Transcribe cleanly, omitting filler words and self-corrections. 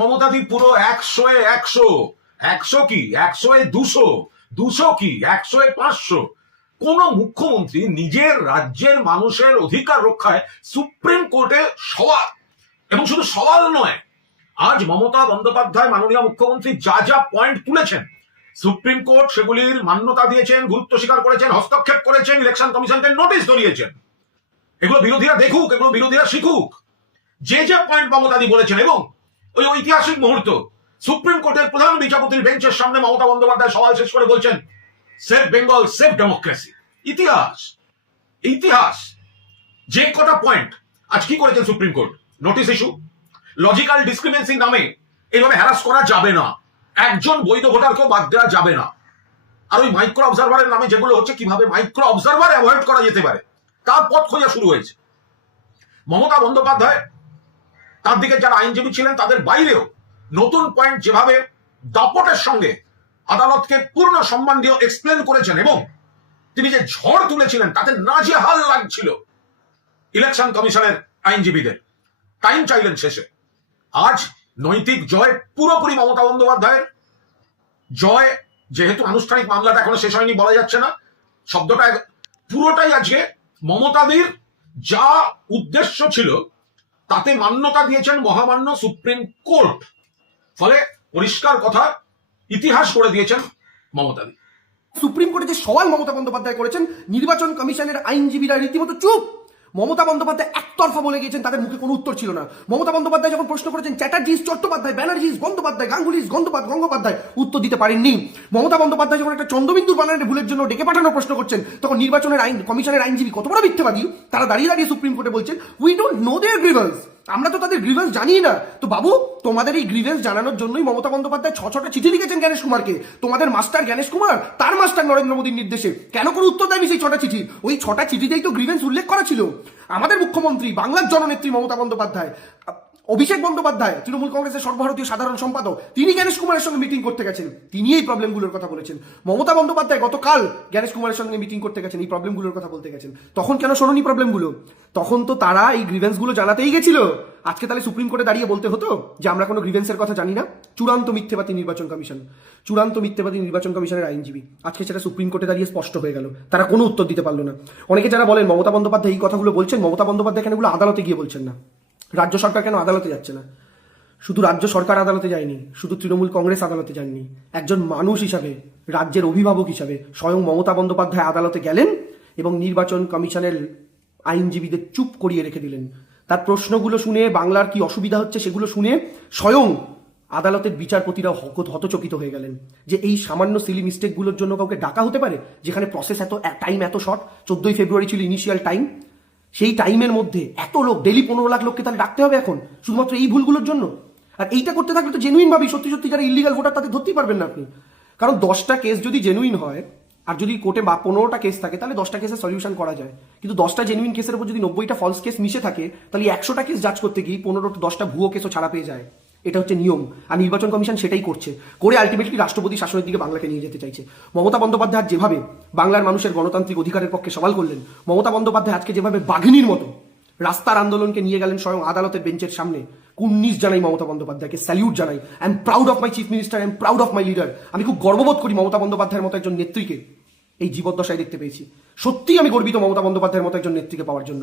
মমতাদি পুরো 100-100, 100 কি 100-200, 200 কি 100-500। কোন মুখ্যমন্ত্রী নিজের রাজ্যের মানুষের অধিকার রক্ষায় সুপ্রিম কোর্টে সওয়াল, এবং শুধু সওয়াল নয়, আজ মমতা বন্দ্যোপাধ্যায় মাননীয় মুখ্যমন্ত্রী যা যা পয়েন্ট তুলেছেন, সুপ্রিম কোর্ট সেগুলির মান্যতা দিয়েছেন, গুরুত্ব স্বীকার করেছেন, হস্তক্ষেপ করেছেন, ইলেকশন কমিশনকে নোটিশ ধরিয়েছেন। এগুলো বিরোধীরা দেখুক, এগুলো বিরোধীরা শিখুক। যে যে পয়েন্ট মমতাদি বলেছেন, এবং ওই ঐতিহাসিক মুহূর্ত সুপ্রিম কোর্টের প্রধান বিচারপতির বেঞ্চের সামনে মমতা বন্দ্যোপাধ্যায় সওয়াল শেষ করে বলছেন, সেফ বেঙ্গল, সেফ ডেমোক্রেসি। ইতিহাস, ইতিহাস। যে কটা পয়েন্ট আজ কি করেছেন supreme court, notice issue. Logical ডিসক্রিমিনেন্সির নামে এইভাবে হ্যারাস করা যাবে না, একজন বৈধ ভোটারকেও বাদ দেওয়া যাবে না। আর ওই মাইক্রো অবজারভারের নামে যেগুলো হচ্ছে, কিভাবে মাইক্রো অবজারভার অ্যাভয়েড করা যেতে পারে তার পথ খোঁজা শুরু হয়েছে। মমতা বন্দ্যোপাধ্যায় তার দিকে যারা আইনজীবী ছিলেন তাদের বাইরেও নতুন পয়েন্ট যেভাবে দাপটের সঙ্গে আদালতকে পূর্ণ সম্মান দিয়ে এক্সপ্লেন করেছেন, এবং তিনি যে ঝড় তুলেছিলেন তাতে নাজেহাল লাগছিল ইলেকশন কমিশনের আইনজীবীদের। টাইম চাইলেন শেষে। আজ নৈতিক জয় পুরোপুরি মমতা বন্দ্যোপাধ্যায়ের জয়। যেহেতু আনুষ্ঠানিক মামলাটা এখনো শেষ হয়নি, বলা যাচ্ছে না, শব্দটা পুরোটাই আজকে মমতাদির যা উদ্দেশ্য ছিল তাতে মান্যতা দিয়েছেন মহামান্য সুপ্রিম কোর্ট। ফলে পরিষ্কার কথা, ইতিহাস করে দিয়েছেন মমতাদি। সুপ্রিম কোর্টে যে সওয়াল মমতা বন্দ্যোপাধ্যায় করেছেন, নির্বাচন কমিশনের আইনজীবীরা রীতিমতো চুপ। মমতা বন্দ্যোপাধ্যায় একতরফা বলে গিয়েছেন, তাদের মুখে কোনো উত্তর ছিল না। মমতা বন্দ্যোপাধ্যায় যখন প্রশ্ন করেছেন চ্যাটার্জি, চট্টোপাধ্যায়, ব্যানার্জি, বন্দ্যোপাধ্যায়, গাঙ্গুলি, গঙ্গোপাধ্যায় উত্তর দিতে পারেননি। মমতা বন্দ্যোপাধ্যায় যখন একটা চন্দ্রবিন্দুর বানানের ভুলের জন্য ডেকে পাঠানোর প্রশ্ন করছেন, তখন নির্বাচনের আইন কমিশনের আইনজীবী কত বড় মিথ্যাবাদী, তারা দাঁড়িয়ে দাঁড়িয়ে সুপ্রিম কোর্টে বলছেন we don't know their grievance, আমরা তো তাদের গ্রিভেন্স জানি না। তো বাবু, তোমাদের এই গ্রিভেন্স জানানোর জন্যই মমতা বন্দ্যোপাধ্যায় ছটা চিঠি লিখেছেন জ্ঞানেশ কুমারকে। তোমাদের মাস্টার জ্ঞানেশ কুমার, তার মাস্টার নরেন্দ্র মোদীর নির্দেশে কেন কোনো উত্তর দেয়নি সেই ছটা চিঠি? ওই ছটা চিঠিতেই তো গ্রিভেন্স উল্লেখ করা ছিল। আমাদের মুখ্যমন্ত্রী, বাংলার জননেত্রী মমতা বন্দ্যোপাধ্যায়, অভিষেক বন্দ্যোপাধ্যায় তৃণমূল কংগ্রেসের সর্বভারতীয় সাধারণ সম্পাদক, তিনি জ্ঞানেশ কুমারের সঙ্গে মিটিং করতে গেছেন, তিনি এই প্রবলেমগুলোর কথা বলেছেন। মমতা বন্দ্যোপাধ্যায় গতকাল জ্ঞানেশ কুমারের সঙ্গে মিটিং করতে গেছেন, এই প্রবলেমগুলোর কথা বলতে গেছেন। তখন কেন শোনোনি প্রবলেমগুলো? তখন তো তারা এই গ্রিভেন্সগুলো জানাতেই গেছিল। আজকে তাহলে সুপ্রিম কোর্টে দাঁড়িয়ে বলতে হতো যে আমরা কোনো গ্রিভেন্সের কথা জানি না। চূড়ান্ত মিথ্যেবাদী নির্বাচন কমিশন, চূড়ান্ত মিথ্যেবাদী নির্বাচন কমিশনের আইনজীবী। আজকে সেটা সুপ্রিম কোর্টে দাঁড়িয়ে স্পষ্ট হয়ে গেল, তারা কোনো উত্তর দিতে পারলো না। অনেকে যারা বলেন মমতা বন্দ্যোপাধ্যায় এই কথাগুলো বলছেন, মমতা বন্দ্যোপাধ্যায় কেন এগুলো আদালতে গিয়ে বলছেন না? রাজ্য সরকার কেন আদালতে যাচ্ছে না? শুধু রাজ্য সরকার আদালতে যায়নি, শুধু তৃণমূল কংগ্রেস আদালতে যাননি, একজন মানুষ হিসাবে, রাজ্যের অভিভাবক হিসাবে স্বয়ং মমতা বন্দ্যোপাধ্যায় আদালতে গেলেন এবং নির্বাচন কমিশনের আইনজীবীদের চুপ করিয়ে রেখে দিলেন। তার প্রশ্নগুলো শুনে, বাংলার কি অসুবিধা হচ্ছে সেগুলো শুনে স্বয়ং আদালতের বিচারপতিরাও হতচকিত হয়ে গেলেন যে এই সামান্য সিলি মিস্টেকগুলোর জন্য কাউকে ডাকা হতে পারে, যেখানে প্রসেস টাইম এত শর্ট। 14ই ফেব্রুয়ারি ছিল ইনিশিয়াল টাইম, সেই টাইমের মধ্যে এত লোক, ডেলি 15 লাখ লোককে তাহলে ডাকতে হবে এখন শুধুমাত্র এই ভুলগুলোর জন্য? আর এইটা করতে থাকলে তো জেনুইন ভাবেই সত্যি সত্যি যারা ইলিগাল ভোটার তাদের ধরতেই পারবেন না আপনি। কারণ 10টা কেস যদি জেনুইন হয়, আর যদি কোর্টে 15টা কেস থাকে, তাহলে 10টা কেসের সলিউশন করা যায়। কিন্তু 10টা জেনুইন কেসের উপর যদি 90টা ফলস কেস মিশে থাকে, তাহলে 100টা কেস জাজ করতে গিয়ে 10টা ভুয়ো কেসও ছাড়া পেয়ে যায়। এটা হচ্ছে নিয়ম, আর নির্বাচন কমিশন সেটাই করছে, করে আলটিমেটলি রাষ্ট্রপতি শাসনের দিকে বাংলাকে নিয়ে যেতে চাইছে। মমতা বন্দ্যোপাধ্যায় যেভাবে বাংলার মানুষের গণতান্ত্রিক অধিকারের পক্ষে সওয়াল করলেন, মমতা বন্দ্যোপাধ্যায় আজকে যেভাবে বাঘিনীর মতো রাস্তার আন্দোলনকে নিয়ে গেলেন স্বয়ং আদালতের বেঞ্চের সামনে, কুন্নিশ জানাই মমতা বন্দ্যোপাধ্যায়কে, স্যালিউট জানাই। I am proud of my chief minister, I am proud of my leader. আমি খুব গর্ববোধ করি মমতা বন্দ্যোপাধ্যায়ের মতো একজন নেত্রীকে এই জীবদ্দশায় দেখতে পেয়েছি। সত্যিই আমি গর্বিত মমতা বন্দ্যোপাধ্যায়ের মতো একজন নেত্রীকে পাওয়ার জন্য।